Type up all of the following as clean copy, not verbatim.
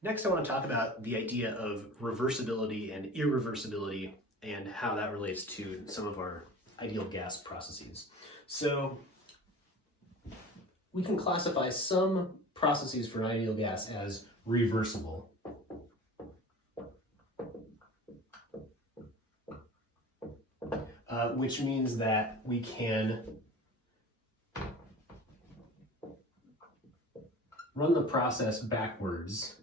Next, I want to talk about the idea of reversibility and irreversibility and how that relates to some of our ideal gas processes. So we can classify some processes for an ideal gas as reversible. Which means that we can run the process backwards,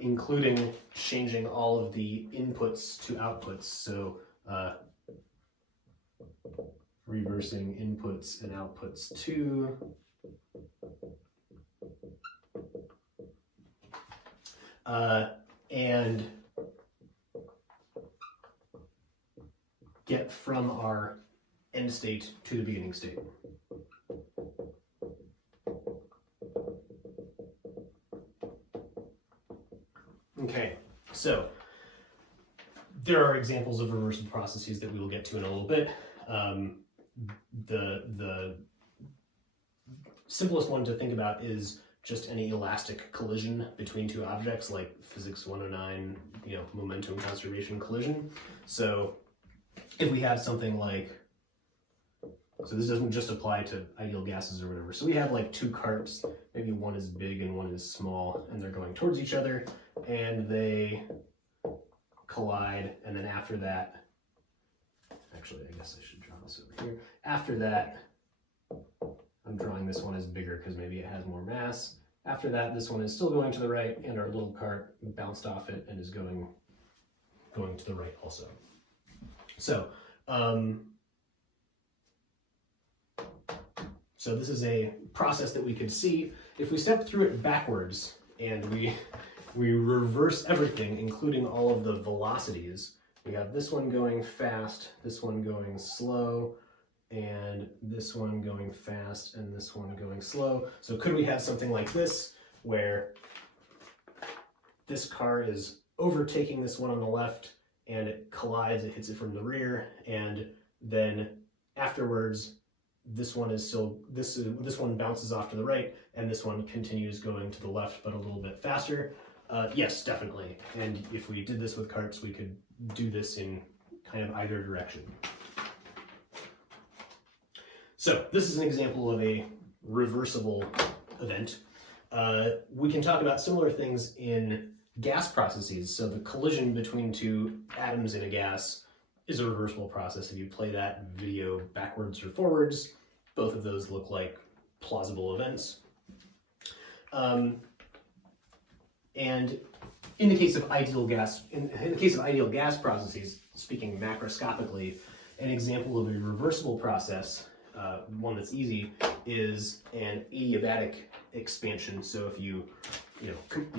including changing all of the inputs to outputs. So reversing inputs and outputs to and get from our end state to the beginning state. Okay, so there are examples of reversible processes that we will get to in a little bit. The simplest one to think about is just any elastic collision between two objects, like physics 109, momentum conservation collision. So if we have something like, so this doesn't just apply to ideal gases or whatever. So we have like two carts, maybe one is big and one is small, and they're going towards each other, and they collide, and then after that, actually, I guess I should draw this over here. After that, I'm drawing this one as bigger because maybe it has more mass. After that, this one is still going to the right, and our little cart bounced off it and is going to the right also. So, so this is a process that we could see. If we step through it backwards and we reverse everything, including all of the velocities, we have this one going fast, this one going slow, and this one going fast, and this one going slow. So could we have something like this, where this car is overtaking this one on the left, and it collides, it hits it from the rear, and then afterwards, this one is still, this one bounces off to the right, and this one continues going to the left, but a little bit faster. Yes, definitely. And if we did this with carts, we could do this in kind of either direction. So this is an example of a reversible event. We can talk about similar things in gas processes. So the collision between two atoms in a gas is a reversible process. If you play that video backwards or forwards, both of those look like plausible events. And in the case of ideal gas, in the case of ideal gas processes, speaking macroscopically, an example of a reversible process, one that's easy, is an adiabatic expansion. So if you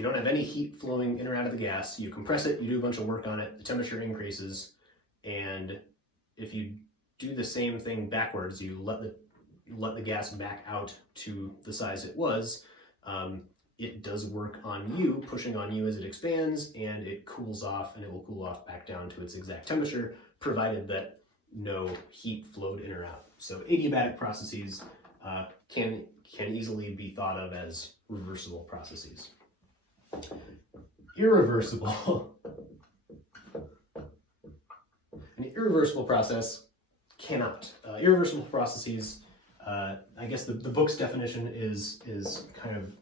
don't have any heat flowing in or out of the gas, you compress it, you do a bunch of work on it, the temperature increases, and if you do the same thing backwards, you let the gas back out to the size it was, it does work on you, pushing on you as it expands, and it cools off, and it will cool off back down to its exact temperature, provided that no heat flowed in or out. So adiabatic processes can easily be thought of as reversible processes. Irreversible. An irreversible process cannot. Irreversible processes, I guess the book's definition is kind of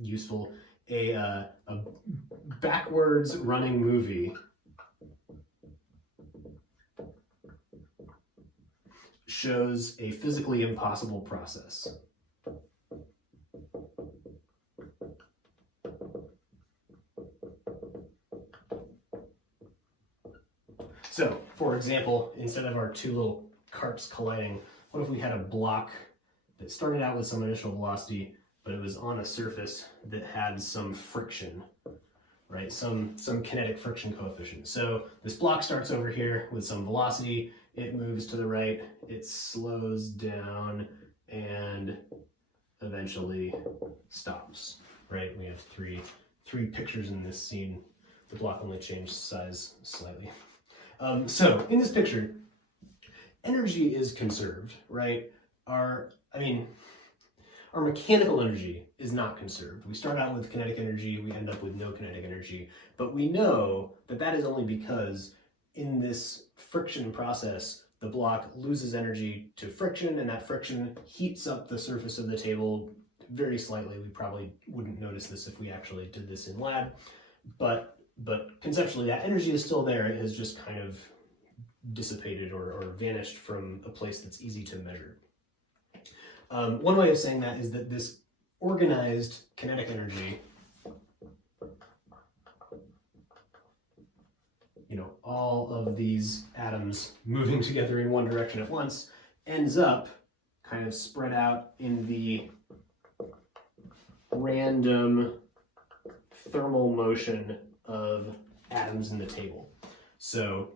useful. A backwards running movie shows a physically impossible process. So, for example, instead of our two little carts colliding, what if we had a block that started out with some initial velocity, but it was on a surface that had some friction, right? Some kinetic friction coefficient. So this block starts over here with some velocity, it moves to the right, it slows down, and eventually stops, right? We have three pictures in this scene. The block only changed size slightly. So in this picture, energy is conserved, right? our mechanical energy is not conserved. We start out with kinetic energy, we end up with no kinetic energy, but we know that that is only because in this friction process, the block loses energy to friction, and that friction heats up the surface of the table very slightly. We probably wouldn't notice this if we actually did this in lab, but conceptually that energy is still there. It has just kind of dissipated or vanished from a place that's easy to measure. One way of saying that is that this organized kinetic energy, all of these atoms moving together in one direction at once, ends up kind of spread out in the random thermal motion of atoms in the table. So,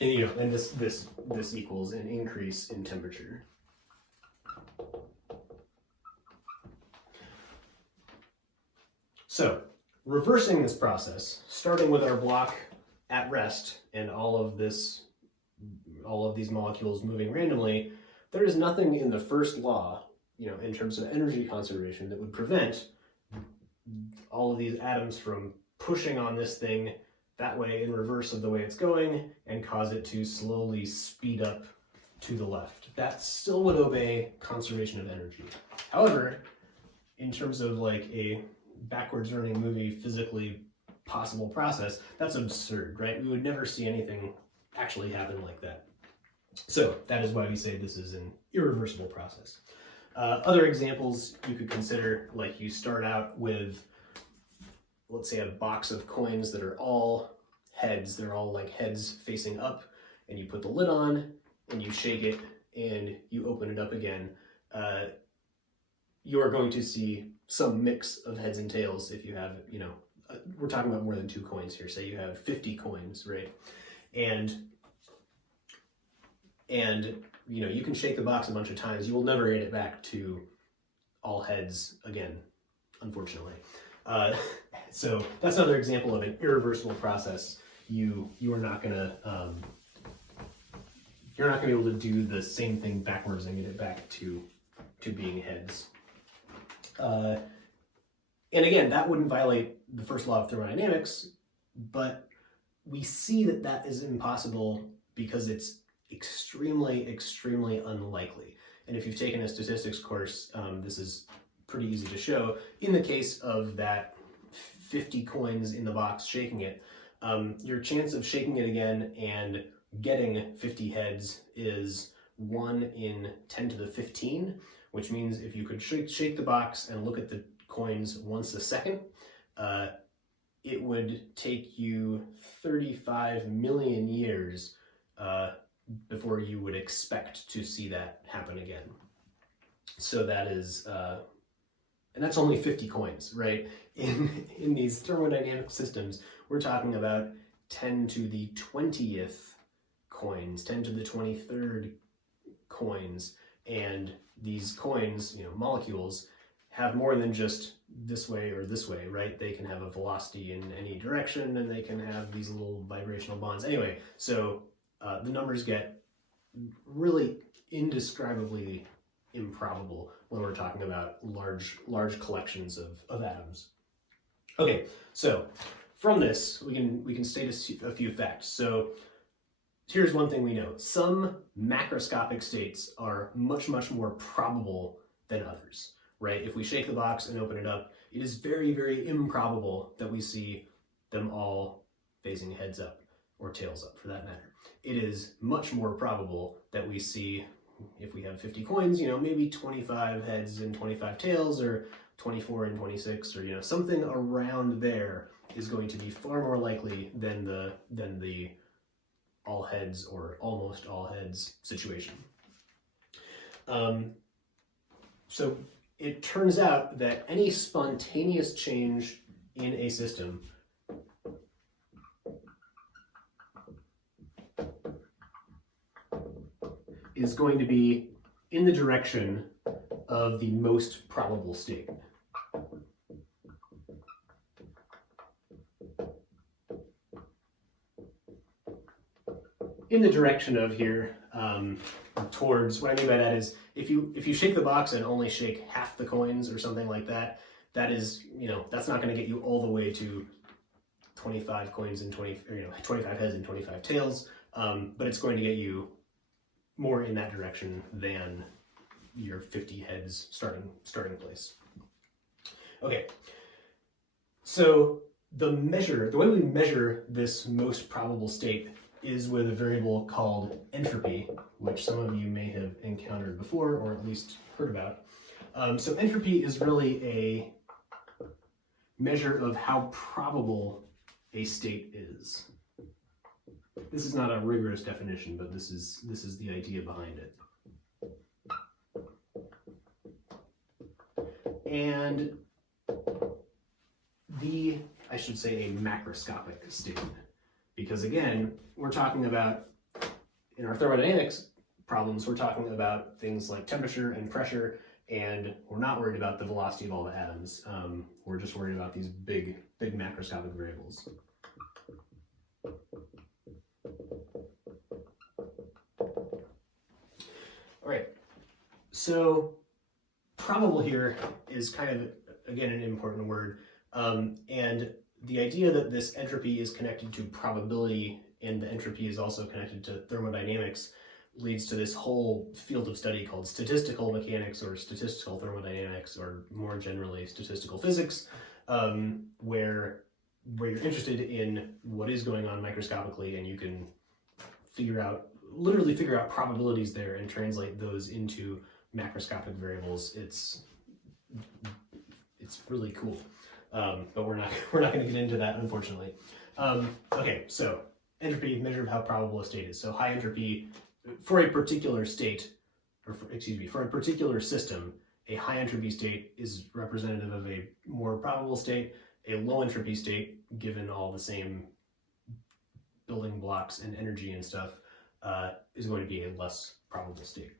and this equals an increase in temperature. So, reversing this process, starting with our block at rest and all of these molecules moving randomly, there is nothing in the first law, in terms of energy conservation, that would prevent all of these atoms from pushing on this thing that way in reverse of the way it's going and cause it to slowly speed up to the left. That still would obey conservation of energy. However, in terms of like a backwards running movie physically possible process, that's absurd, right? We would never see anything actually happen like that. So that is why we say this is an irreversible process. Other examples you could consider, like you start out with, let's say, a box of coins that are all heads. They're all like heads facing up, and you put the lid on and you shake it and you open it up again. You are going to see some mix of heads and tails if you have, we're talking about more than 2 coins here. Say you have 50 coins, right? And you can shake the box a bunch of times. You will never get it back to all heads again, unfortunately. So that's another example of an irreversible process. You are not gonna you're not gonna be able to do the same thing backwards and get it back to being heads. And again, that wouldn't violate the first law of thermodynamics, but we see that that is impossible because it's extremely, extremely unlikely. And if you've taken a statistics course, this is pretty easy to show. In the case of that 50 coins in the box shaking it, your chance of shaking it again and getting 50 heads is 1 in 10 to the 15, which means if you could shake the box and look at the coins once a second, it would take you 35 million years before you would expect to see that happen again. So that is, and that's only 50 coins, right? In these thermodynamic systems, we're talking about 10 to the 20th coins, 10 to the 23rd coins, and these coins, molecules, have more than just this way or this way, right? They can have a velocity in any direction, and they can have these little vibrational bonds. Anyway, so the numbers get really indescribably improbable when we're talking about large collections of atoms. Okay, so from this, we can state a few facts. So here's one thing we know. Some macroscopic states are much, much more probable than others, right? If we shake the box and open it up, it is very, very improbable that we see them all facing heads up or tails up for that matter. It is much more probable that we see, if we have 50 coins, maybe 25 heads and 25 tails, or 24 and 26, or something around there is going to be far more likely than the all heads or almost all heads situation. So it turns out that any spontaneous change in a system is going to be in the direction of the most probable state. in the direction of here, towards, what I mean by that is if you shake the box and only shake half the coins or something like that, that is, that's not going to get you all the way to 25 coins and 25 heads and 25 tails, but it's going to get you more in that direction than your 50 heads starting place. Okay, so the way we measure this most probable state is with a variable called entropy, which some of you may have encountered before or at least heard about. So entropy is really a measure of how probable a state is. This is not a rigorous definition, but this is the idea behind it. And I should say a macroscopic state, because again, we're talking about, in our thermodynamics problems, we're talking about things like temperature and pressure, and we're not worried about the velocity of all the atoms. We're just worried about these big macroscopic variables. All right, so probable here is kind of, again, an important word. And the idea that this entropy is connected to probability and the entropy is also connected to thermodynamics leads to this whole field of study called statistical mechanics or statistical thermodynamics, or more generally statistical physics, where you're interested in what is going on microscopically, and you can literally figure out probabilities there and translate those into macroscopic variables. It's really cool. But we're not going to get into that, unfortunately. Okay, so entropy, measure of how probable a state is. So high entropy for a particular state, for a particular system, a high entropy state is representative of a more probable state. A low entropy state, given all the same building blocks and energy and stuff, is going to be a less probable state.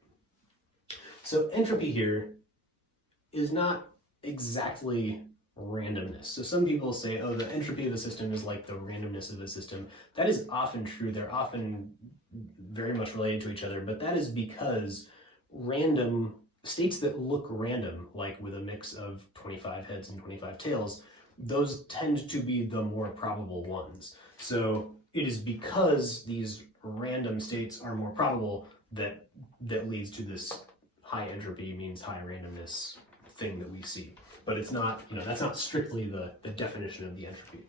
So entropy here is not exactly randomness. So some people say, oh, the entropy of a system is like the randomness of a system. That is often true. They're often very much related to each other, but that is because random states that look random, like with a mix of 25 heads and 25 tails, those tend to be the more probable ones. So it is because these random states are more probable that leads to this high entropy means high randomness thing that we see. But it's not, that's not strictly the definition of the entropy.